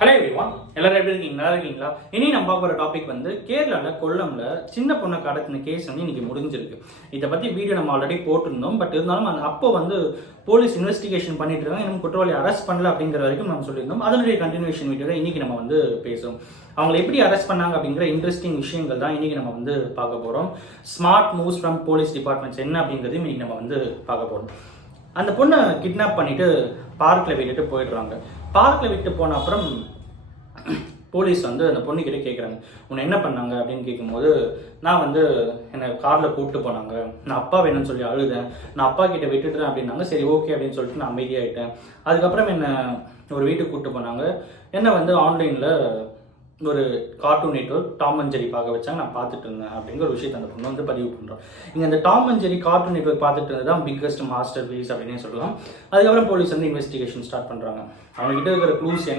Hello everyone, எல்லாரும் எப்படி இருக்கீங்க? நல்லா இருக்கீங்களா? இனி நம்ம பார்க்க போகிற டாபிக் வந்து கேரளாவில் கொல்லம்ல சின்ன பொண்ணை கடத்தின கேஸ் வந்து இன்னைக்கு முடிஞ்சிருக்கு. இதை பற்றி வீடியோ நம்ம ஆல்ரெடி போட்டிருந்தோம். பட் இருந்தாலும் அப்போ வந்து போலீஸ் இன்வெஸ்டிகேஷன் பண்ணிட்டு இருக்காங்க, இன்னும் குற்றவாளி அரெஸ்ட் பண்ணல அப்படிங்கிற வரைக்கும் நம்ம சொல்லியிருந்தோம். அதனுடைய கண்டினியூஷன் வீடியோவில் இன்னைக்கு நம்ம வந்து பேசுவோம். அவங்களை எப்படி அரெஸ்ட் பண்ணாங்க அப்படிங்கிற இன்ட்ரெஸ்டிங் விஷயங்கள் தான் இன்னைக்கு நம்ம வந்து பார்க்க போகிறோம். Smart moves from police departments என்ன அப்படிங்கிறதையும் இன்னைக்கு நம்ம வந்து பார்க்க போகிறோம். அந்த பொண்ணை கிட்னாப் பண்ணிட்டு பார்க்கில் விட்டுட்டு போயிடுறாங்க. பார்க்கில் விட்டு போன அப்புறம் போலீஸ் வந்து அந்த பொண்ணுக்கிட்ட கேட்குறாங்க, உன்னை என்ன பண்ணாங்க அப்படின்னு கேட்கும்போது, நான் வந்து என்னை காரில் கூப்பிட்டு போனாங்க, நான் அப்பா வேணும்னு சொல்லி அழுதேன், நான் அப்பா கிட்ட விட்டுட்டேன் அப்படின்னாங்க. சரி ஓகே அப்படின்னு சொல்லிட்டு நான் அமைதியாகிட்டேன். அதுக்கப்புறம் என்னை ஒரு வீட்டுக்கு கூப்பிட்டு போனாங்க. என்னை வந்து ஆன்லைனில் ஒரு cartoon network Tom and Jerry பார்க்க வச்சாங்க, நான் பார்த்துட்டு இருந்தேன் அப்படிங்கிற ஒரு விஷயத்தை அந்த பொண்ணு வந்து பதிவு பண்ணுறோம். இங்கே அந்த Tom and Jerry cartoon network பார்த்துட்டு இருந்தது தான் பிக்கஸ்ட் மாஸ்டர் பீஸ் அப்படின்னே சொல்லலாம். அதுக்கப்புறம் போலீஸ் வந்து இன்வெஸ்டிகேஷன் ஸ்டார்ட் பண்ணுறாங்க. அவங்க கிட்ட இருக்கிற க்ளூஸ் என்ன